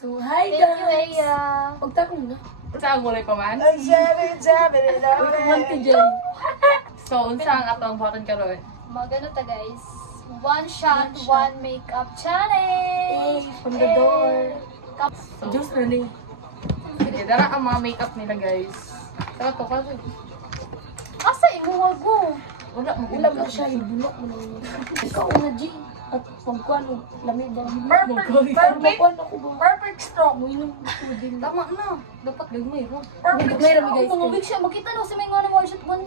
So, hi Thank you, guys! Aya. Pagtakong na. Saan gulay pa man? Pagkamanti dyan. So, unsa ang atong buhaton karon? Magano ta guys. One shot, one makeup challenge. Hey, from the door. So, Diyos na ni. sige, dara ang mga makeup nila guys. Saka to kasi. Asa imuha ko? Wala mo Ulam na siya, ibulok mo na. Ikaw na, G. At pagkuhan, lamig ba? Pagkuhan ako ba? Perfect stroke. Mo inom ko din. Tama na. Dapat gagmay ro. Perfect May rami, stroke. guys. Mga wig siya. Makita na si may nga na one shot, one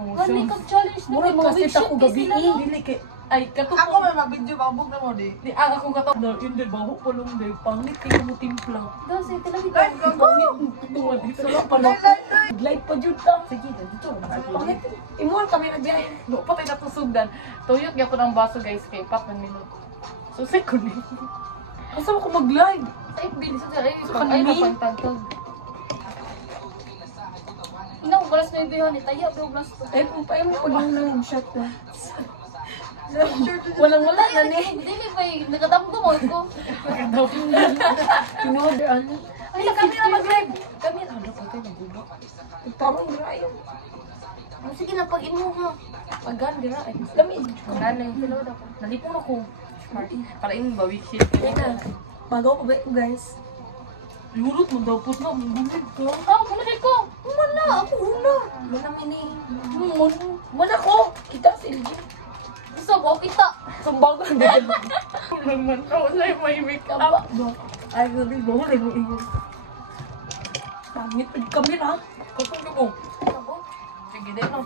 Oh, makeup challenge na. Mura May mga kasi wig shot ako di gabi sila, no? Dili kay ay kato. Ako may mabidyo babog na mo di. Di ako kato. No, hindi baho pa long day. Pangit kay mo timpla. Kasi talaga. Live ka ba? Tuwa dito. Sala pa na. Light pa dyan ta. Sige, dito. Pangit. Imuhan kami na dyan. No, patay na tusugdan. Tuyot gyapon ang baso guys kay 4 minuto. So second ni. Asa ako mag-live? Ay bilis sa ay Sa ay kanimi? napantagtag. Ina, balas na yung bihan. Itaya, bro, balas ko. Ay, pag nang shot na. Walang wala na ni. Dili ba nagatampo mo ko? Kinuha ano. Ay, kami na mag-live. Kami ano pa tayo nagulo. Tamang grayo. Oh, sige na pag imo nga. Pagan dira ay. Lamig. Nanay, nalipong ako. Para imong bawi shit. Yan na. Magaw pa ba ito, guys? Yurot mo daw put na mong bumig ka. Ah, muna ko. Wala, ako una. Wala mini. Wala ko. Kita si LG. Gusto ko, kita. Sambag na din. Naman ako sa may makeup. Taba ba? Ay, sabi mo wala mo ingon. Pangit ang kamera. Kapag mo. Sige din no.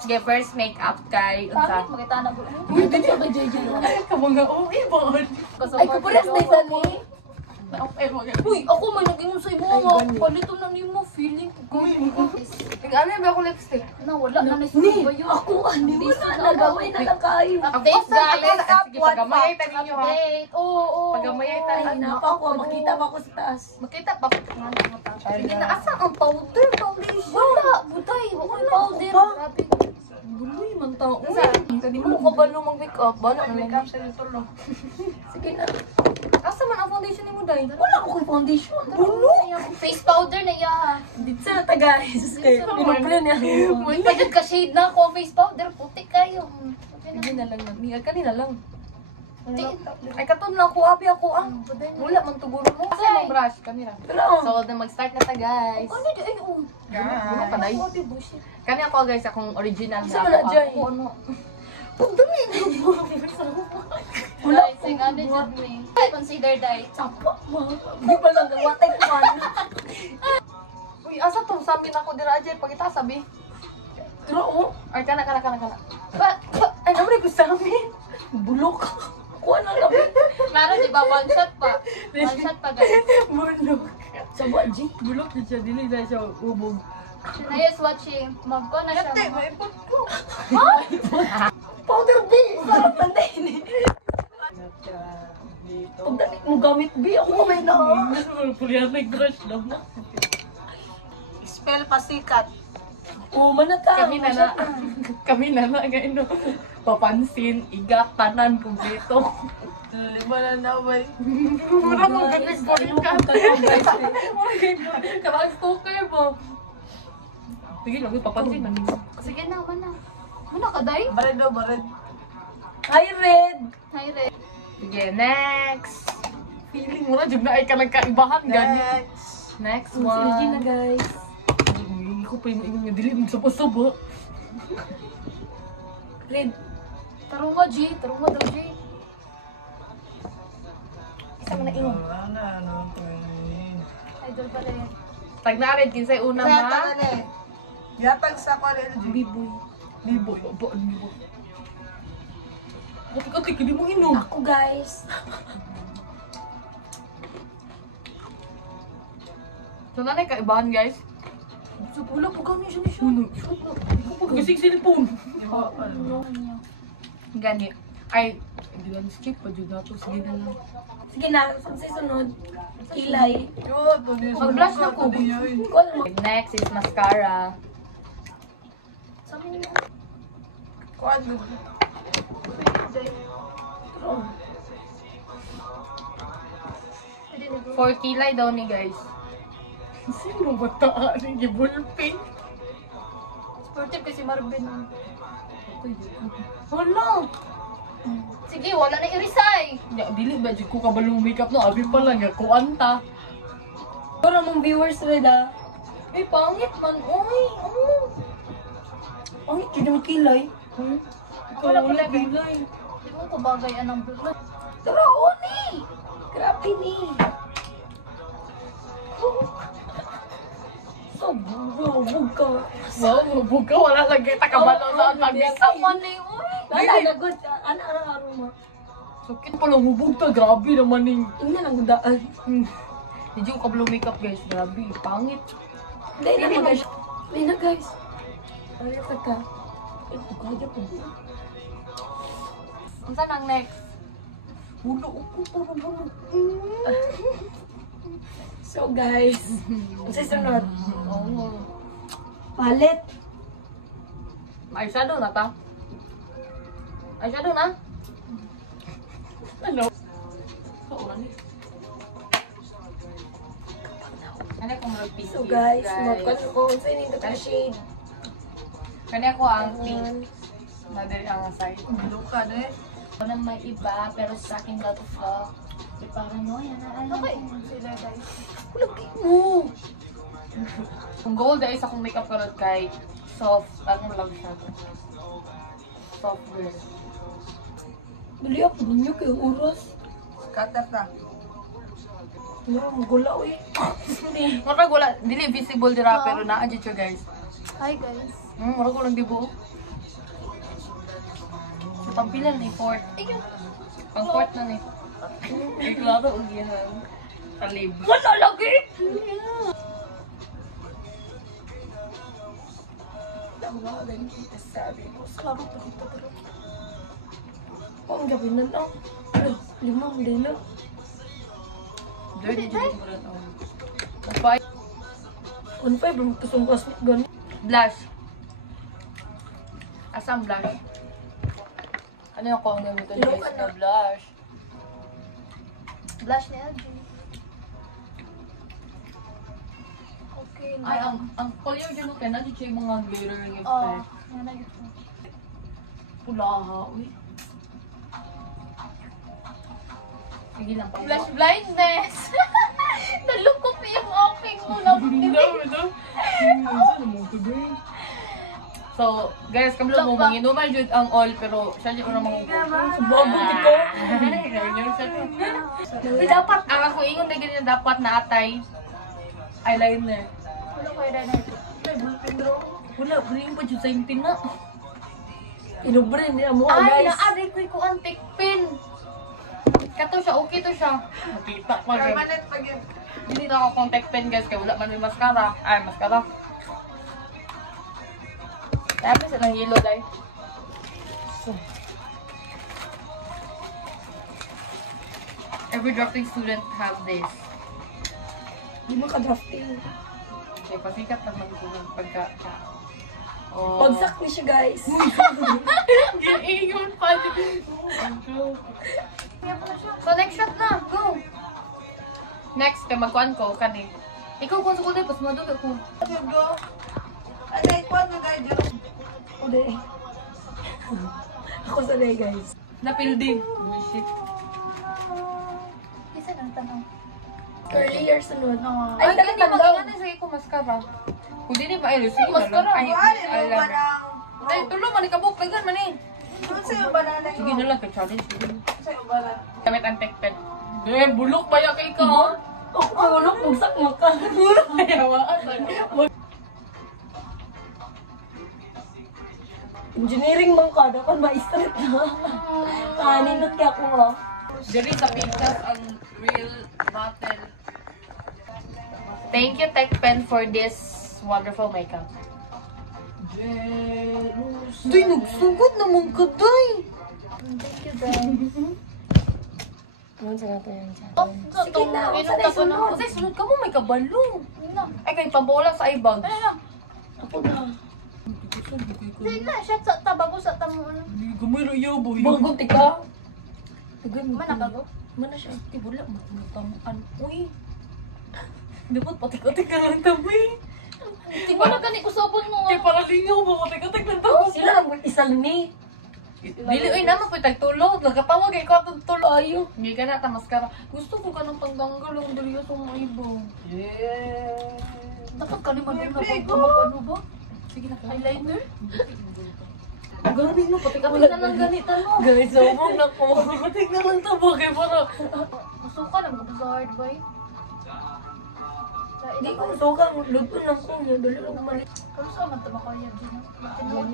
Sige, first makeup kay Pangit, unsa. makita na ko. Uy, ganyan ka, JJ. Kamang nga oh, ibon. Ay, kaparas na isa ni. Ay, mga. Uy, ako may nag-ingon sa imo nga. Palito na ni mo, feeling ko. Ano ba ako lipstick? Na, wala na Ni, nasusunod ba yun? ako, ani, wala na. Gawin na lang kayo. Update, guys. Sige, pagamayay tayo ninyo ha. Update. Oo. Pagamayay tayo. Ay, napa ko. Makita pa ako sa taas. Makita ba? Sige na, asa ang powder? Foundation. Wala, butay. Wala powder. ba? Grabe. Buloy man tao. Hindi mo ka ba nung mag-makeup? Bala na Makeup sa dito lo. Sige na. Asa man ang foundation ni mo, Day? Wala akong foundation. Face powder na iya. Dito sa ta, guys. Eh, pinuplan niya. Pagod ka shade na ako, face powder. Puti kayo. Hindi na lang. Kanina lang. Ay, katon lang ko. Abi ako ang. Wala man tuguro mo. Asa yung brush? Kanina. Wala. So, na mag-start na ta, guys. Ano di ay oh. Wala pa, Day. Grabe bullshit. Kanina ako, guys, akong original Asa wala dyan? Ako, ano? Guys, sing ano dyan me. Consider die. Sapa. Di pa lang gawatay ko. Uy, asa to? Sabi na ako dira, Ajay. Pagkita, sabi. Pero, oh. Ay, kana. Ay, naman ko sa amin. Bulok. Kuha na lang. Klaro di ba one shot pa? One shot pa guys. Bulok. Sawa, G. Bulok din siya. Dili na siya ubog. Sinaya is watching. Magko na siya. Ate, may ipot ko. Powder B. Sarap na din. Pag dali mo gamit B, ako kamay na. Pulihan may crush daw. Spell pasikat. Oh, manata. Kami na gaino. Papansin, igat, tanan, kumpleto. Lima na na ba? Mura mo ganig ko rin ka. Karang stalker mo. Sige lang, papansin man. Sige na, mana. Mana ka day? Bared do, bared. Hi, Red. Hi re. Sige, next. Feeling mo na, jug na ay ka nagkaibahan gani. Next. Next Si LG na, one. guys. Hindi ko pa yung nga dilim sa pasaba. Red. Tarong mo, G. Tarong mo daw, G. Isa mo na ingon. Wala na, ano. Idol pala yan. Tag na rin, kinsay una Kaya ma. taga na eh. Yatag sa ko rin. Biboy. Liboy, opo, liboy. Katik-katik, hindi mo inom. Ako, guys. So, nanay kaibahan, guys. Sa pula po kami siya ni siya. Pag-gising cellphone. Ano? Gani. Ay, hindi lang skip pa dyan na to. Sige na lang. Sige na, sa sunod. Kilay. Yo, to di. Mag-blush na ko. Kuha mo. Next is mascara. Sa amin mo. Kuad. Pero, Pwede 4 kilay daw ni guys. Sino ba taa ni gibulping? Sportive kasi Marvin. Wala. Sige, wala na irisay. Ya, dili ba jud ko kabalong makeup no? Abi pa lang ako anta. Para mong viewers red ah. Eh, pangit man. Uy, Ang ito naman kilay. Ako lang wala kulay. kilay. Di mo ko bagay anang bulo. Tara, oni! Grabe ni. So, bubog ka. Wow, mabog ka. Wala lagi takabalo sa atagis. Sama ni, uy. Wala, nagod. Ano, aroma? Sakit pala hubog ta. Grabe naman ning. Ina lang daan. Hindi ko kabalong makeup guys. Grabe, pangit. Hindi na guys. Hindi na guys. Ayaw ka ka. Eh, bukadya po. Unsa nang next? Bulo ko puro bulo. So guys, sa sunod, Oo. palit. Eyeshadow na ta. Eyeshadow na? Ano? Oo, ano? Kanya ko mag-pink. So guys, magkano ko sa inyo ka shade. Kanya ko ang pink. Nadali ang side. Luka na eh. Wala may iba, pero sa akin daw to siya. Di paranoia na ano. Okay. Sila guys. Lagi mo. Ang goal dahil sa akong makeup karot kay soft. Ano lang siya? Soft girl. Dali ako ninyo kayo oras. Katat na. Ano, magula eh. Murag wala, dili visible dira pero naa dito siya guys. Hi guys. Murag ko lang dibuo. Sa tampilan ni Fort. Ayun. Pang Fort na ni. Ay, klaro ang gihan. Talib. Wala lagi! Tawagan kita sabi ko. Klaro pa kita pero. Ang gabi na lang. Ay, 5 hindi na. Dirty dito mo rin. Bye. 1.5 lang kusong cosmic gani. Blush. Asam blush? Ano yung kong gamitin Yung guys ano? na blush? Blush ni LG. Okay na. Ay, ang color dyan okay na. Dito yung mga glittering Oh, effect. yan na yun. Pulaha. Uy. Sige lang. Blush blindness. Nalukop yung aking mo na. So, guys, kami lang mo manginuman jud ang all pero siya jud na mangubo. Bago ko. Uy, dapat ang ako ingon na ganyan dapat na atay eyeliner. Wala ko yung na. Wala, bring pa jud sa intin na. Inubre niya mo Ay, guys. naaray ko yung antique pin. Kato siya, okay to siya. Makita pa rin. Permanent pag yun. Hindi na ako contact pen guys, kaya wala man may mascara. Ay, mascara. Tapos sa nang yellow light. So. Every drafting student have this. Di mo ka-drafting. Okay, pasikat naman ko ng pagka... Oh. Pagsak ni siya guys. Giniingon pa. So, next shot na. Go. Next, kay magkuhan ko, kani. Ikaw kung sa kulay, pas madugay ko. Go. Ay, kwan mo guys. Ode. Ako sanay guys. Napildi. Bullshit. Isa lang tanong. Curly hair sunod. Ay, Ay, hindi talagang mag-ingan na sa ko mascara. Kung di ni ba, ay, sige na lang. Ay, Ay, mo ba ng... Ay, tulo, manikabok, tagan man eh. Ano sa'yo ba na lang? Sige na lang, ka-challenge. Sa'yo ba na? Gamit ang tekpen. Eh, bulok ba yung kay ka? ako ulok, bugsak mo ka. Engineering man ka, dapat ma-straight na. Kanindot ka ako ha. Diri sa pictures ang real bottle. Thank you, Tekpen, for this wonderful makeup. Day, nagsugod naman ka, Day! Thank you, guys. Ano sa natin yan dyan? Sige na, Inom sanay ka pa na. sunod. Kasi sunod ka mo, may kabalo. Inom. Ay, kay pabola sa ibag. Ano na? Ako na. Sige na, shot sa tabago sa tamo. Gamay na iya, boy. Bago tika. Tugay mo. Mana ka go? Mana siya? Di, wala, matutamuan. Uy, Dapat patik-patik na lang tabi. Tingnan na gani usapon mo. Kaya para lingaw ba, patik-patik lang tabi. Sila lang mo isang ni. Dili, oy, naman po tagtulog. Nagkatawag ay ko atong tulog. Ayo. Hindi ka na, maskara. Gusto ko ka ng pagtanggal ang dali sa mga ibang. Dapat ka naman yung ano ba? Sige na, Highlighter? Grabe na, patik-patik na lang ganito, no? Guys, sobrang na po. Patik na lang tabo. Kaya para... Gusto ka naman sa hard boy? Hindi ko gusto ka. Luto lang ko niya. Dali lang mali. Kano saan man tama kaya dyan?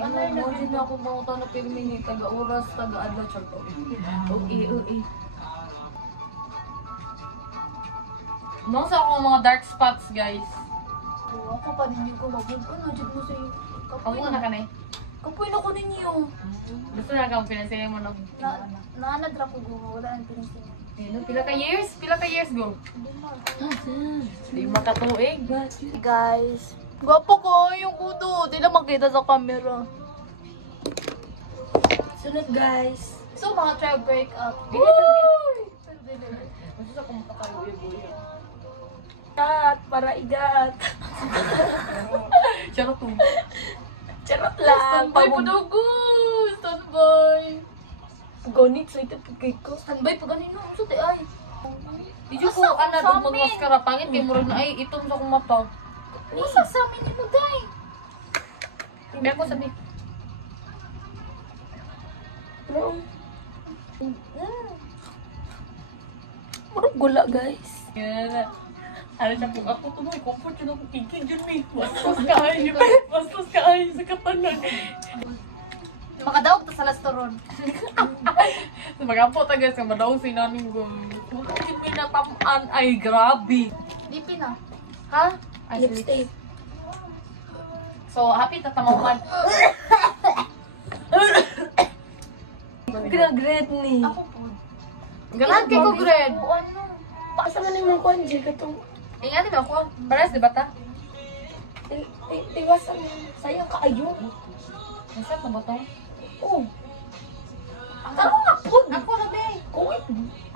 Ano din ako mga na pirmini, taga-oras, taga-adlaw, tsaka. Okay. Nung sa akong mga dark spots, guys. Ako pa ninyo ko magod. Ano dyan mo sa'yo? Kamu na ka na eh. Kapoy na ko ninyo. Gusto na kang pinansin mo na. Naanadra ko go. Wala ang pinasin. Pila ka years? Pila ka years go? Di makatuig. Guys. Gwapo ko yung kudo. Di na makita sa camera. Sunod guys. So mga try break up. Gusto sa kumakaluya-buya. Para igat. Charot to. Charot lang. Standby po daw go. Standby. Gonit sa ito pagkay ko. Standby pa ganino. So te ay. Di ko ana dog magmaskara pangit kay murag na ay itom sa akong mata. Isa sa amin ni mo day. Hindi ako sabi. No. Marang gula guys. Yan. Ano siya kung ako tuloy, comfort yun ako kikig yun eh. Bastos ka ay, bastos ka ay sa katanan. Makadaog to sa lastoron. Magapo tagas ka, madaw si namin ko. Hindi may natamaan ay grabe. Dipi na. Ha? Ay, Lipstick. so, happy tatamawan. Grad ni. Ako po. Galan kay ko, Gred. O ano? Paasa man yung konji katong Ingani ba ako? Paras, di ba ta? tiwasan mo. Sayang ka ayo. Nasa na ba to? Oh. Taro nga po. Ako na ba? Kung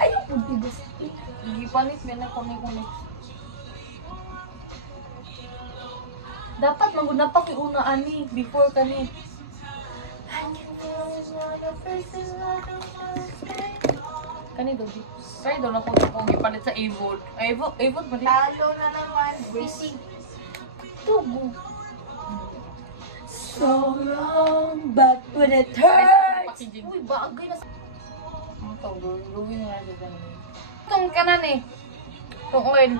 ayaw po tibas. Gipanis, may na kunik-kunik. Dapat maguna pa kay una ani before kani. Kani dogi. Try daw na po kung gipalit sa Avon. Avon ba di? Talo na naman. Busy. Tugo. So long, but when it hurts. Packaging. Uy, bagay na. Ang tawag, gawin nga na dyan. Itong kanan eh. Itong oil.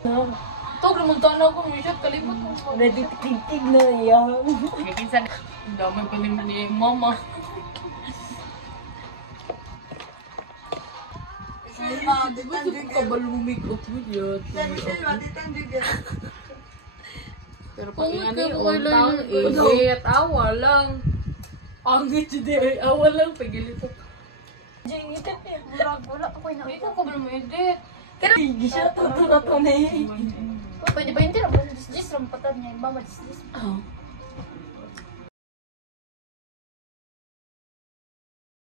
No. Ito, gramuntaan ako. May shot, kalimot ko. Ready to kitig na yan. Kaya kinsan, ang damay pa ni mama. Kabalumig o tuyot. Pero pag Pangit ingani, ka, boiler utang, yun. igit, awa lang. Angit hindi ay awa lang. Pagilito. Jingit eh. Wala pa koy na. Hindi ko kabalumigit. Hindi siya tuto na to na eh. Pwede ba hindi ra ba? Jis ram patad niya. Mama jis. Oh.